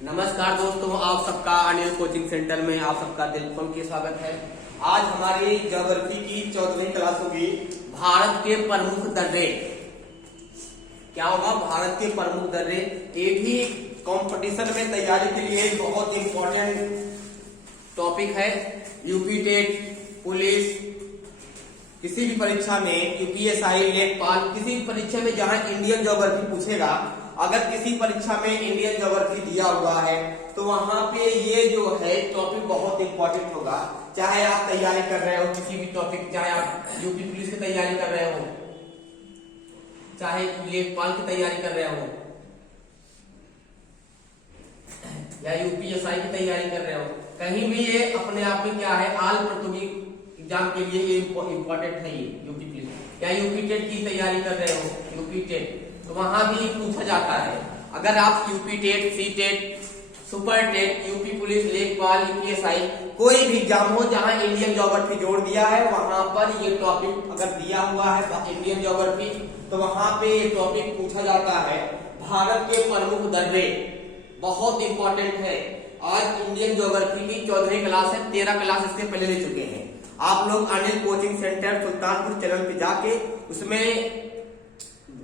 नमस्कार दोस्तों, आप सबका अनिल कोचिंग सेंटर में आप सबका दिल खोल के स्वागत है। आज हमारी ज्योग्राफी की 14वीं क्लास होगी। भारत के प्रमुख दर्रे क्या होगा? भारत के प्रमुख दर्रे। ये भी कंपटीशन में तैयारी के लिए बहुत इंपॉर्टेंट टॉपिक है। यूपी टेट, पुलिस, किसी भी परीक्षा में, यूपीएसआई, लेखपाल, किसी भी परीक्षा में जहां इंडियन ज्योग्राफी पूछेगा, अगर किसी परीक्षा में इंडियन ज्योग्राफी दिया हुआ है तो वहां पे ये जो है टॉपिक बहुत इंपॉर्टेंट होगा। चाहे आप तैयारी कर रहे हो किसी भी टॉपिक, चाहे आप यूपी पुलिस की तैयारी कर रहे हो, चाहे लेखपाल की तैयारी कर रहे हो, या यूपीएसआई की तैयारी कर रहे हो, कहीं भी ये अपने आप में क्या है, आल प्रतियोगी एग्जाम के लिए ये इंपॉर्टेंट है। ये यूपी पुलिस या यूपी टेट की तैयारी कर रहे हो, यूपी टेट, तो वहां भी पूछा जाता है। अगर आप UP TET, C TET, super TET, UP police, लेखपाल, यूपीएसआई, कोई भी एग्जाम हो जहां इंडियन ज्योग्राफी जोड़ दिया है, वहां पर ये टॉपिक अगर दिया हुआ है इंडियन ज्योग्राफी, तो वहां पे ये टॉपिक पूछा जाता है। भारत के प्रमुख दर्रे बहुत इंपॉर्टेंट है। आज इंडियन ज्योग्राफी की 14वीं क्लास है, 13 क्लास इससे पहले ले चुके हैं। आप लोग Anil coaching centre Sultanpur channel पे जाके उसमें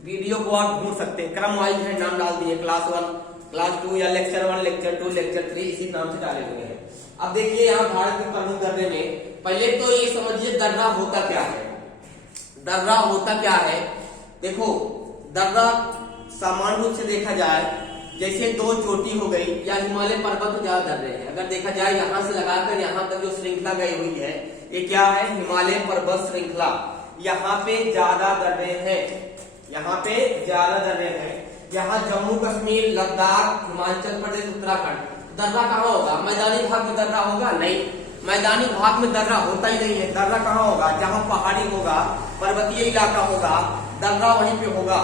वीडियो को आप ढूंढ सकते हैं। क्रम वाइज है, नाम डाल दिए, क्लास 1, क्लास 2 या लेक्चर 1, लेक्चर 2, लेक्चर 3, इसी नाम से डाले हुए हैं। अब देखिए यहाँ भारत के प्रमुख दर्रे में पहले तो ये समझिए दर्रा होता क्या है। दर्रा होता क्या है? देखो, दर्रा सामान्य रूप से देखा जाए जैसे दो चोटी हो गई या हिमालय पर्वत तो ज्यादा दर्रे हैं। अगर देखा जाए यहाँ से लगाकर यहाँ तक जो श्रृंखला गई हुई है, ये क्या है? हिमालय पर्वत श्रृंखला। यहाँ पे ज्यादा दर्रे हैं, यहाँ पे ज्यादा दर्रे हैं। यहाँ जम्मू कश्मीर, लद्दाख, हिमाचल प्रदेश, उत्तराखंड, दर्रा कहाँ होगा? मैदानी भाग में दर्रा होगा? नहीं, मैदानी भाग में दर्रा होता ही नहीं है। दर्रा कहाँ होगा? जहाँ पहाड़ी होगा, पर्वतीय इलाका होगा, दर्रा वहीं पे होगा।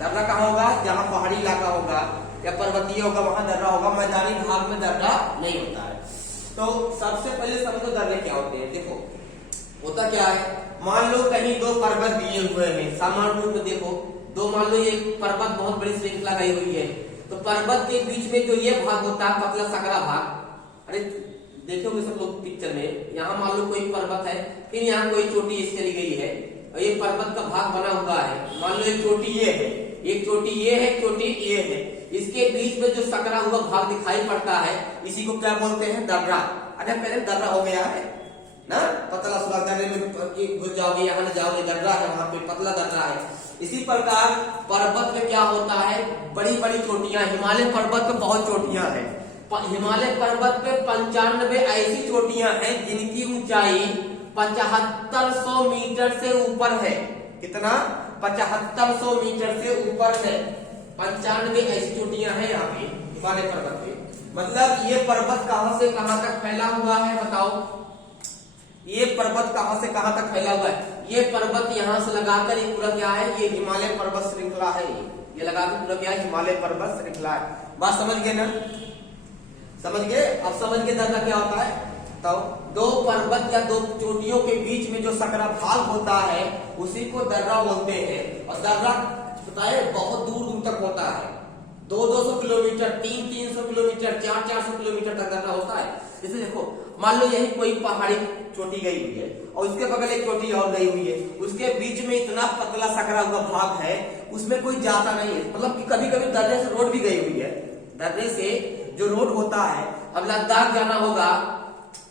दर्रा कहाँ होगा? जहाँ पहाड़ी इलाका होगा या पर्वतीय होगा, वहां दर्रा होगा। मैदानी भाग में दर्रा नहीं होता है। तो सबसे पहले समझो दर्रे क्या होते हैं। देखो होता क्या है, मान लो कहीं दो पर्वत दिए हुए हैं, सामान्य रूप में देखो दो, मान लो ये पर्वत बहुत बड़ी श्रृंखला गई हुई है, तो पर्वत के बीच में जो ये भाग होता है, पतला सकरा भाग, अरे देखोगे सब लोग पिक्चर में, यहाँ मान लो कोई पर्वत है, फिर यहाँ कोई चोटी इस चली गई है और ये पर्वत का भाग बना हुआ है। मान लो एक चोटी ये है, एक चोटी ये है, चोटी ये है, इसके बीच में जो सकरा हुआ भाग दिखाई पड़ता है, इसी को क्या बोलते हैं? दर्रा। अरे पहले दर्रा हो गया है ना, पतला सुला दर्रे में घुस जाओगे, यहाँ न जाओगे, दर्रा है, वहां पे पतला दर्रा है। इसी प्रकार पर्वत में क्या होता है? बड़ी बड़ी चोटियां। हिमालय पर्वत पे बहुत चोटियां हैं। हिमालय पर्वत पे 95 ऐसी चोटियां हैं जिनकी ऊंचाई 7500 मीटर से ऊपर है। कितना? 7500 मीटर से ऊपर है। 95 ऐसी चोटियां हैं यहाँ पे हिमालय पर्वत पे। मतलब ये पर्वत कहां से कहां तक फैला हुआ है? बताओ, ये पर्वत कहां से कहां तक फैला हुआ है? ये पर्वत यहाँ से लगाकर ये पूरा क्या है? ये हिमालय पर्वत श्रृंखला है। ये लगाकर पूरा क्या है? हिमालय पर्वत श्रृंखला है। बात समझ गए ना? समझ गए? अब समझ गए दर्रा क्या होता है? तो दो पर्वत या दो चोटियों के बीच में जो सकरा भाग होता है उसी को दर्रा बोलते हैं। और दर्रा बताए बहुत दूर दूर तक होता है, 200-200 किलोमीटर, 300-300 किलोमीटर, 400-400 किलोमीटर तक दर्रा होता है। जैसे देखो, मान लो यही कोई पहाड़ी चोटी गई हुई है और उसके बगल एक चोटी और गई हुई है, उसके बीच में इतना पतला सकरा हुआ भाग है, उसमें कोई जाता नहीं है। मतलब कि कभी कभी दर्रे से रोड भी गई हुई है। दर्रे से जो रोड होता है, अब लद्दाख जाना होगा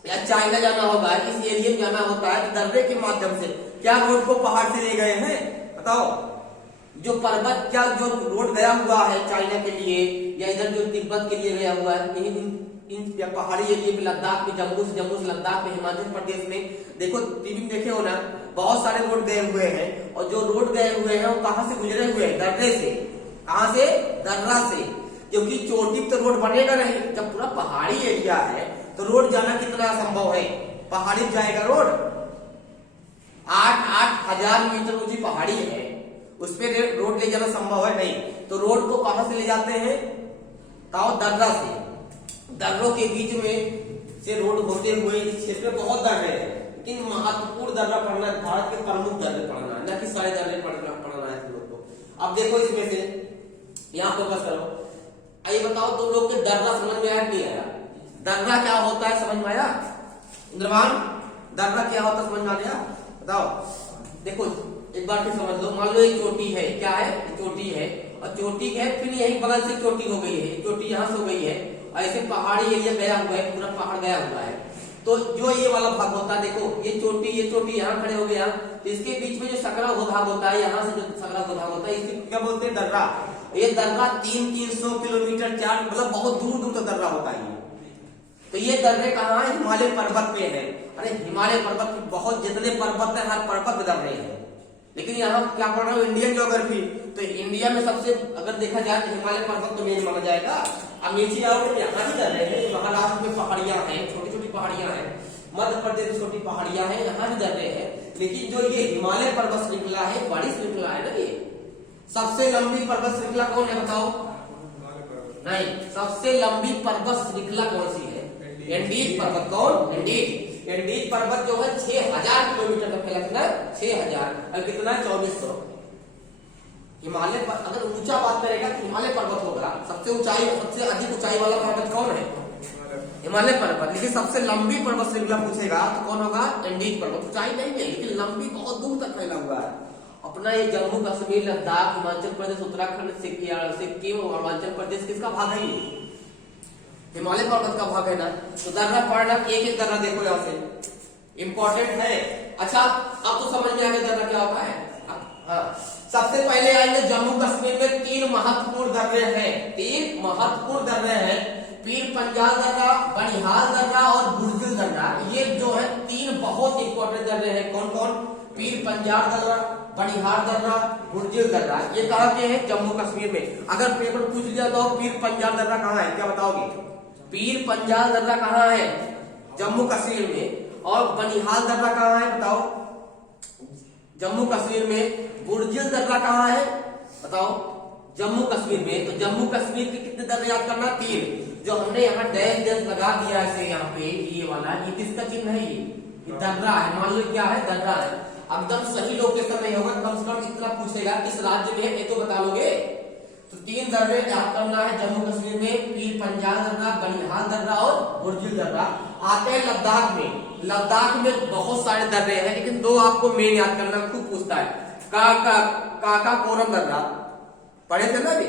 या चाइना जाना होगा, इस एरिया में जाना होता है, तो दर्रे के माध्यम से क्या रोड को पहाड़ से ले गए हैं? बताओ, जो पर्वत क्या जो रोड गया हुआ है चाइना के लिए या इधर जो तिब्बत के लिए गया हुआ है, इन पहाड़ी एरिया में, लद्दाख में, जम्मू से लद्दाख में, हिमाचल प्रदेश में, देखो टीवी में देखे हो ना, बहुत सारे रोड गए हुए हैं। और जो रोड गए हुए हैं वो कहां से गुजरे हुए हैं? दर्रे से। कहां से? दर्रा से। क्योंकि चोटी तो रोड बनेगा नहीं, जब पूरा पहाड़ी एरिया है तो रोड जाना कितना संभव है? पहाड़ी जाएगा रोड? 8-8 हजार मीटर ऊंची पहाड़ी है, उस पर रोड ले जाना संभव है नहीं। तो रोड को कहां से ले जाते हैं? ताओ दर्रा से। दर्रों के बीच में से रोड होते हुए इस क्षेत्र में बहुत दर्रे हैं, लेकिन महत्वपूर्ण दर्रा पढ़ना है, भारत के प्रमुख दर्रे पढ़ना है, न कि सारे दर्रे पढ़ना है तुम लोग को। अब देखो इसमें से यहाँ फोकस करो, आइए बताओ तुम लोग के दर्रा समझ में आया नहीं आया? दर्रा क्या होता है समझ में आया? इंद्रभान, दर्रा क्या होता है समझ में आ गया? बताओ। देखो एक बार फिर समझ लो, मान लो एक चोटी है, क्या है? चोटी है, और चोटी है फिर यही बगल से चोटी हो गई है, चोटी यहाँ से हो गई है, और ऐसे पहाड़ी एरिया गया हुआ है, पूरा पहाड़ गया हुआ है। तो जो ये वाला भाग होता है, देखो ये चोटी यहाँ खड़े हो गया, तो इसके बीच में जो सकरा वो भाग होता है, यहाँ से जो सकरा वो भाग होता है, इसे क्या बोलते हैं? दर्रा। ये दर्रा 300 किलोमीटर 4 मतलब बहुत दूर दूर तक दर्रा होता है। तो ये दर्रे कहाँ है? हिमालय पर्वत पे है। अरे हिमालय पर्वत पे बहुत जितने पर्वत है हर पर्वत पे दर्रे हैं। लेकिन यहाँ क्या पढ़ रहा हूँ? Indian geography. तो इंडिया में सबसे अगर देखा जाए तो हिमालय पर्वत तो मेन माना जाएगा। अब नीचे आओगे यहाँ ही दर्रे हैं, महाराष्ट्र में पहाड़ियां हैं, छोटी छोटी पहाड़ियां हैं, मध्य प्रदेश में छोटी पहाड़ियां हैं, यहाँ भी दर्रे हैं। लेकिन जो ये हिमालय पर्वत श्रृंखला है, बड़ी श्रृंखला है ना ये। सबसे लंबी पर्वत श्रृंखला कौन है बताओ? नहीं, सबसे लंबी पर्वत श्रृंखला कौन सी है? एंडीज पर्वत। कौन? एंडीज पर्वत जो है 6000 किलोमीटर तक फैला। कितना? 6000। और कितना? 2400। हिमालय पर अगर ऊंचा बात करेगा तो हिमालय पर्वत होगा सबसे ऊंचाई, सबसे अधिक ऊंचाई वाला पर्वत कौन है? हिमालय पर्वत। लेकिन सबसे लंबी पर्वत श्रृंखला पूछेगा तो कौन होगा? एंडीज पर्वत। ऊंचाई नहीं है लेकिन लंबी बहुत दूर तक फैला हुआ है। अपना ये जम्मू कश्मीर, लद्दाख, हिमाचल प्रदेश, उत्तराखंड, सिक्किम, अरुणाचल प्रदेश किसका भाग है? ये हिमालय पर्वत का भाग है ना। तो दर्रा पढ़ना, एक एक दर्रा देखो यहाँ से, इंपॉर्टेंट है। अच्छा अब तो समझ में आ गया दर्रा क्या होता है। हाँ, सबसे पहले आएंगे जम्मू कश्मीर में 3 महत्वपूर्ण दर्रे हैं। 3 महत्वपूर्ण दर्रे हैं, पीर पंजाल दर्रा, बनिहाल दर्रा और बुर्जिल दर्रा। ये जो है 3 बहुत इंपॉर्टेंट दर्रे हैं। कौन कौन? पीर पंजाल दर्रा, बनिहाल दर्रा, बुर्जिल दर्रा। ये कहाँ के हैं? जम्मू कश्मीर में। अगर पेपर पूछ लिया तो पीर पंजाल दर्रा कहाँ है, क्या बताओगे? पीर पंजाल दर्रा कहाँ है? जम्मू कश्मीर में। और बनिहाल दर्रा कहाँ है बताओ? जम्मू कश्मीर में। बुर्जिल दर्रा कहाँ है बताओ? जम्मू कश्मीर में। तो जम्मू कश्मीर के कितने दर्रे याद करना? 3। जो हमने यहाँ डैश डैश लगा दिया है यहाँ पे, ये वाला, ये किसका चिन्ह है? ये दर्रा है। मान लो क्या है? दर्रा है। एकदम सही लोकेशन नहीं होगा, कम से कम इतना पूछेगा किस राज्य में है, ये तो बता लोगे। तो 3 दर्रे याद करना है जम्मू कश्मीर में, पीर पंजाल दर्रा, बनिहाल दर्रा और बुर्जिल दर्रा। आते हैं लद्दाख में। लद्दाख में बहुत सारे दर्रे हैं लेकिन 2 आपको मेन याद करना, खूब पूछता है। काका कोरम दर्रा पढ़े थे ना, अभी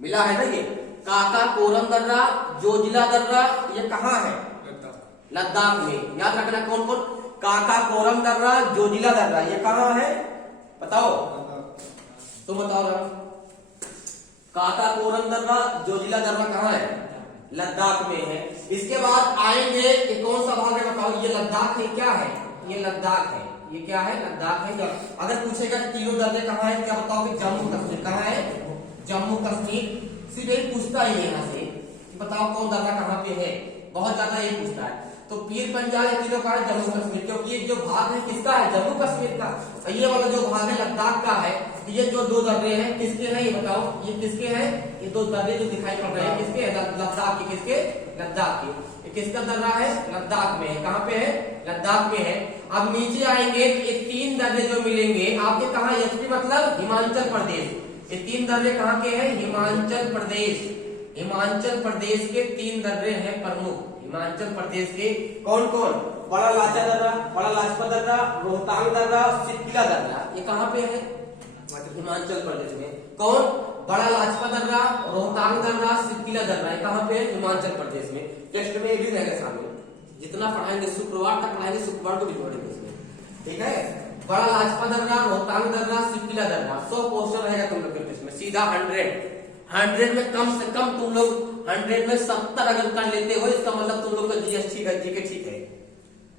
मिला है ना ये। काका कोरम दर्रा, जोजिला दर्रा, ये कहाँ है? लद्दाख में। याद रखना कौन कौन? काका कोरम दर्रा, जोजिला दर्रा, ये कहाँ है बताओ? तुम बताओ ना। काका कोरम दर्रा, जोजिला दर्रा कहाँ है? लद्दाख में है। इसके बाद आएंगे ये कौन सा भाग है बताओ? ये लद्दाख है। क्या है? ये लद्दाख है। ये क्या है? लद्दाख है। अगर पूछेगा तीनों दर्रे कहाँ है, क्या बताओगे? जम्मू कश्मीर। कहाँ है? जम्मू कश्मीर। सिर्फ यही पूछता है यहाँ से, बताओ कौन दर्रा कहाँ पे है, बहुत ज्यादा यही पूछता है। तो पीर पंजाल ये तीनों का है जम्मू कश्मीर, क्योंकि ये जो भाग है किसका है? जम्मू कश्मीर का। और ये वाला जो भाग है लद्दाख का है। ये जो 2 दर्रे हैं किसके हैं ये बताओ? ये किसके हैं? ये 2 दर्रे जो दिखाई पड़ रहे हैं किसके हैं? लद्दाख के। किसके? लद्दाख के। ये किसका दर्रा है? लद्दाख में है। कहाँ पे है? लद्दाख में है। अब नीचे आएंगे, ये 3 दर्रे जो मिलेंगे आपके कहाँ? एचपी मतलब हिमाचल प्रदेश। ये 3 दर्रे कहाँ के हैं? हिमाचल प्रदेश। हिमाचल प्रदेश के 3 दर्रे हैं प्रमुख। हिमाचल प्रदेश के कौन कौन? बड़ा लाचा दर्रा, बड़ा लाजपत दर्रा, रोहतांग दर्रा, सिरकिला दर्रा। ये कहाँ पे है? हिमाचल प्रदेश में। कौन? बड़ा लाजपत दर्रा, रोहतांग दर्रा, सिरकिला दर्रा, ये कहाँ पे है? हिमाचल प्रदेश में। टेस्ट में ये भी रहेगा शामिल। जितना पढ़ाएंगे शुक्रवार तक पढ़ाएंगे, शुक्रवार को भी पढ़ेंगे इसमें, ठीक है। बड़ा लाजपत दर्रा, रोहतांग दर्रा, सिरकिला दर्रा। 100 क्वेश्चन रहेगा तुम लोग के इसमें, सीधा 100 में कम से कम तुम लोग 100 में 70 अगर कर लेते हो, इसका मतलब तुम लोग का जीएसटी का जीके ठीक है।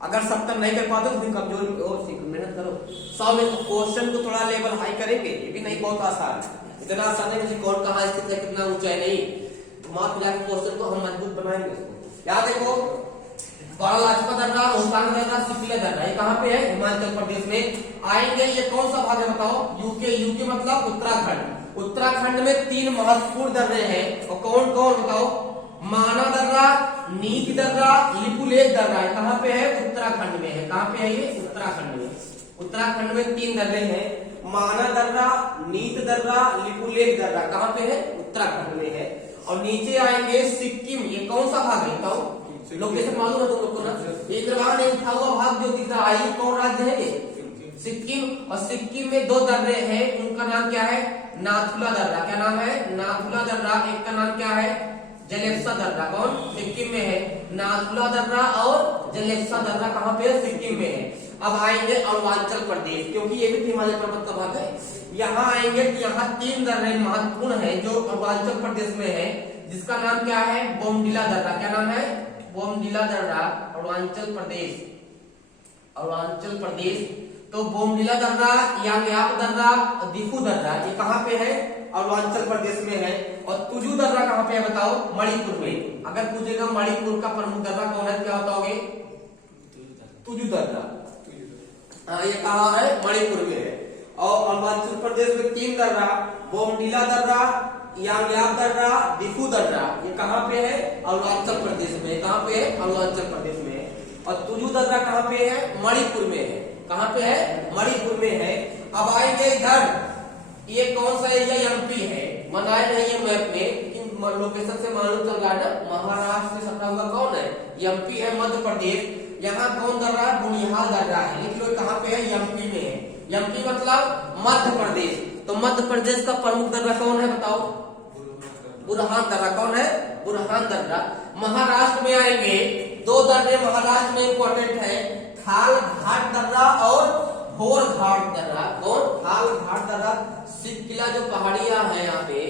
अगर 70 नहीं कर पाते तो फिर कमजोरी और मेहनत करो। 100 में क्वेश्चन को थोड़ा लेवल हाई करेंगे, ये भी नहीं बहुत आसान, इतना आसान है कि कौन कहाँ स्थित है, कितना ऊंचाई नहीं, घुमा फिरा के क्वेश्चन को हम मजबूत बनाएंगे उसको। याद देखो, बड़ा लाजपत दर्रा, रोहतांग दर्रा, सिरकिला दर्रा, ये कहाँ पे है? हिमाचल प्रदेश में। आएंगे ये कौन सा भाग है बताओ? यूके। यूके मतलब उत्तराखंड। उत्तराखंड में 3 महत्वपूर्ण दर्रे हैं, और कौन कौन बताओ? माना दर्रा, नीत दर्रा, लिपुलेख दर्रा। कहाँ पे है? उत्तराखंड में है। कहाँ पे है ये? उत्तराखंड में। उत्तराखंड में 3 दर्रे हैं, माना दर्रा, नीत दर्रा, लिपुलेख दर्रा। कहाँ पे है? उत्तराखंड में है। और नीचे आएंगे सिक्किम। ये कौन सा भाग है बताओ? लोकेशन मालूम है तुम लोग को ना? एक दर्रा ने उठा हुआ भाग जो दिख रहा है ये कौन राज्य है? ये सिक्किम। और सिक्किम में दो दर्रे हैं, उनका नाम क्या है? नाथुला दर्रा। क्या नाम है? नाथुला दर्रा। एक का नाम क्या है? जलेप्सा दर्रा। कौन? सिक्किम में है। नाथुला दर्रा और जलेप्सा दर्रा कहाँ पे है? सिक्किम में है। अब आएंगे अरुणाचल प्रदेश, क्योंकि ये भी हिमालय पर्वत का भाग है। यहाँ आएंगे तो यहाँ तीन दर्रे महत्वपूर्ण है जो अरुणाचल प्रदेश में है, जिसका नाम क्या है? बोमडिला दर्रा। क्या नाम है? बोमडिला दर्रा। अरुणाचल प्रदेश, अरुणाचल प्रदेश। तो बोमडिला दर्रा, यांग्याप दर्रा, दिफू दर्रा ये कहाँ पे है? अरुणाचल प्रदेश में है। और तुजू दर्रा कहाँ पे है बताओ? मणिपुर में। अगर पूछेगा मणिपुर का प्रमुख दर्रा कौन है, क्या बताओगे? तुजू दर्रा। ये कहाँ है? मणिपुर में है। और अरुणाचल प्रदेश में तीन दर्रा, बोमडिला दर्रा, यांग्याप दर्रा, दिफू दर्रा, ये कहाँ पे है? अरुणाचल प्रदेश में। कहाँ पे है? अरुणाचल प्रदेश में है। और तुजू दर्रा कहाँ पे है? मणिपुर में है। कहाँ पे है? मणिपुर में है। अब आएंगे इधर, ये कौन सा एरिया? एमपी है। बनाए नहीं है मैप में, लेकिन लोकेशन से मालूम चल रहा है ना, महाराष्ट्र से सटा हुआ कौन है? एमपी है। मध्य प्रदेश, यहाँ कौन दर्रा है? बुनिहाल दर्रा है। लिख लो कहाँ पे है? एमपी में है। एमपी मतलब मध्य प्रदेश। तो मध्य प्रदेश का प्रमुख दर्रा कौन है बताओ? बुरहान दर्रा। कौन है? बुरहान दर्रा। महाराष्ट्र में आएंगे, दो दर्रे महाराष्ट्र में इंपॉर्टेंट है, थाल घाट दर्रा और भोर घाट दर्रा। कौन? थाल घाट दर्रा। सिक्किला जो पहाड़ियां हैं यहाँ पे,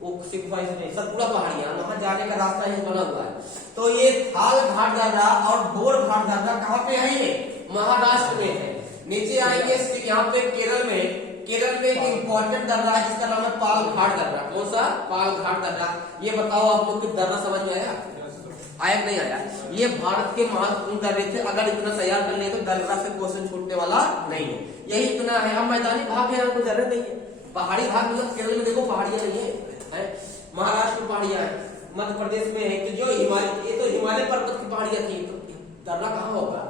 वो सतपुड़ा पहाड़ियां, वहां जाने का रास्ता ही बना हुआ है। तो ये थाल घाट दर्रा और भोर घाट दर्रा कहाँ पे है? ये महाराष्ट्र में है। नीचे आएंगे यहाँ पे केरल में, केरल में एक इंपॉर्टेंट दर्रा है जिसका नाम है पाल घाट दर्रा। कौन सा? पाल घाट दर्रा। ये बताओ आप लोग को दर्रा समझ में आया? आया नहीं आया? ये भारत के महत्वपूर्ण दर्रे थे। अगर इतना तैयार कर लिए तो दर्रा से क्वेश्चन छूटने वाला नहीं है। यही इतना है। अब मैदानी भाग है, कोई दर्रे नहीं है। पहाड़ी भाग मतलब केरल में देखो पहाड़ियां नहीं है, महाराष्ट्र में पहाड़ियां है, मध्य प्रदेश में है। जो हिमालय, ये तो हिमालय पर्वत की पहाड़ियां थी, तो दर्रा कहाँ होगा?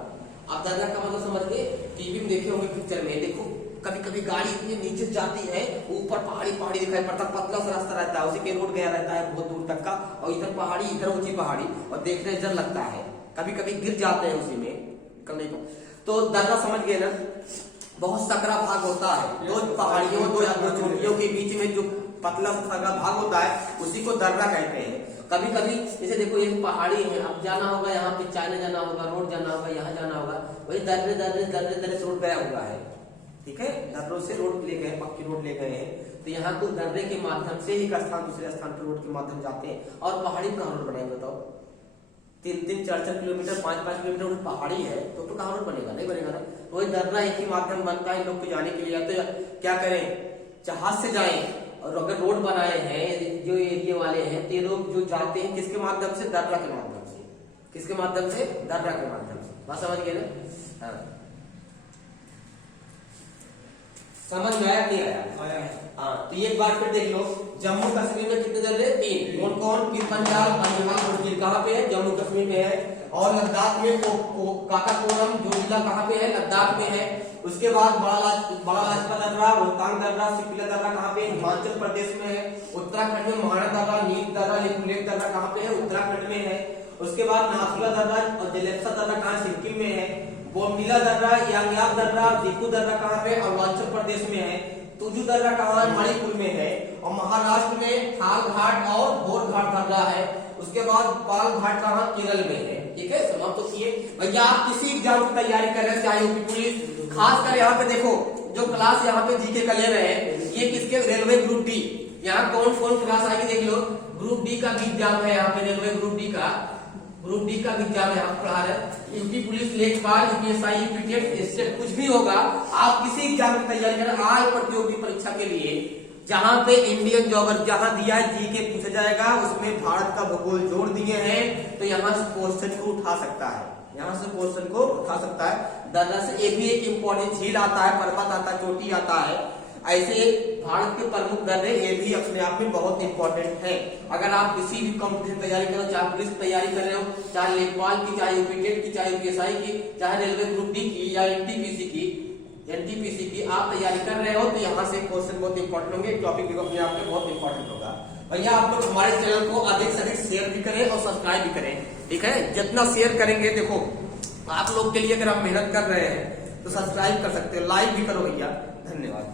आप दर्रा का मतलब समझ गए? टीवी में देखे होंगे, पिक्चर में देखो, कभी कभी गाड़ी इतनी नीचे जाती है, ऊपर पहाड़ी पहाड़ी दिखाई पड़ता, पतला सा रास्ता रहता है, उसी के रोड गया रहता है बहुत दूर तक का, और इधर पहाड़ी, इधर ऊंची पहाड़ी, और देखने डर लगता है, कभी कभी गिर जाते हैं उसी में, निकल नहीं पाते। तो दर्रा समझ गए ना? बहुत सकरा भाग होता है, दो पहाड़ियों, दो चोटियों के बीच में जो पतला सकरा भाग होता है, उसी को दर्रा कहते हैं। कभी कभी जैसे देखो ये पहाड़ी है, अब जाना होगा यहाँ पे, चाइना जाना होगा, रोड जाना होगा, यहाँ जाना होगा, वही दर्रे दर्रे दर्रे दर्रे से रोड गया हुआ है, ठीक है, दर्रों से रोड ले गए, पक्की रोड ले गए हैं। तो यहाँ को दर्रे के माध्यम से एक स्थान दूसरे स्थान पर रोड के माध्यम जाते हैं। और पहाड़ी कहाँ रोड बनाएंगे बताओ? 3-3, 4-4 किलोमीटर, 5-5 किलोमीटर पहाड़ी है, तो कहाँ रोड बनेगा? नहीं बनेगा ना। तो वही दर्रा एक ही माध्यम बनता है लोग को जाने के लिए। तो क्या करें, जहाज से जाएं, और अगर रोड बनाए हैं जो एरिया वाले हैं, तो ये लोग जो जाते हैं किसके माध्यम से? दर्रा के माध्यम से। किसके माध्यम से? दर्रा के माध्यम से। बात समझ गए ना? हाँ, समझ में आया नहीं आया? हाँ, तो एक बार फिर देख लो, जम्मू कश्मीर में कितने दर्रे? 3। कौन कौन? फिर पंजाब, कहाँ पे है? जम्मू कश्मीर में है। और लद्दाख में काकाकोरम जो जिला कहाँ पे है? लद्दाख में है। उसके बाद बड़ा लाजपत दर्रा, रोहतांग दर्रा, सिकला दर्रा कहाँ पे? हिमाचल प्रदेश में है। उत्तराखंड में महाना दर्रा, नील दर्रा, लेक दर्रा कहाँ पे है? उत्तराखंड में है। उसके बाद नाथुला दर्रा और जलेप्सा दर्रा कहाँ? सिक्किम में है। बोमडिला दर्रा, यांग्याप दर्रा, दिफू दर्रा कहाँ पे? अरुणाचल प्रदेश में है। तुजू दर्रा कहाँ? मणिपुर में है। और महाराष्ट्र में थाल घाट और भोर घाट दर्रा है। उसके बाद पाल घाट कहाँ? केरल में है। ठीक है, समाप्त तो किए भैया। आप किसी एग्जाम की तैयारी कर रहे हैं, चाहे यूपी पुलिस, खासकर यहाँ पे देखो जो क्लास यहाँ पे जीके का ले रहे हैं, ये किसके? Railway group D. यहाँ कौन कौन क्लास आएगी देख लो। ग्रुप डी का भी एग्जाम है यहाँ पे, रेलवे ग्रुप डी का भी एग्जाम यहाँ पढ़ा रहे हैं। यूपी पुलिस, लेखपाल, यूपीएसआई, यूपीटेट, इससे कुछ भी होगा, आप किसी एग्जाम की तैयारी करें, आज प्रतियोगी परीक्षा के लिए, जहां पे इंडियन जॉगर जहां दिया है जीके पूछा जाएगा, उसमें भारत का भूगोल जोड़ दिए हैं, तो यहाँ से क्वेश्चन को उठा सकता है, यहाँ से क्वेश्चन को उठा सकता है। दर्रा से ये भी एक इम्पोर्टेंट झील आता है, पर्वत आता है, चोटी आता है। ऐसे भारत के प्रमुख दर्रे ये भी अपने आप में बहुत इंपॉर्टेंट है। अगर आप किसी भी कंपटीशन तैयारी कर रहे हो, चाहे पुलिस की तैयारी कर रहे हो, चाहे लेखपाल की, चाहे यूपीटेट की, चाहे यूपीएसआई की, चाहे रेलवे ग्रुप डी की या एनटीपीसी की आप तैयारी कर रहे हो, तो यहाँ से क्वेश्चन बहुत इंपॉर्टेंट होंगे। टॉपिक भी अपने आप में बहुत इंपॉर्टेंट होगा। भैया आप लोग हमारे चैनल को अधिक से अधिक शेयर भी करें और सब्सक्राइब भी करें, ठीक है। जितना शेयर करेंगे, देखो आप लोग के लिए अगर आप मेहनत कर रहे हैं तो सब्सक्राइब कर सकते हो, लाइक भी करो भैया। धन्यवाद।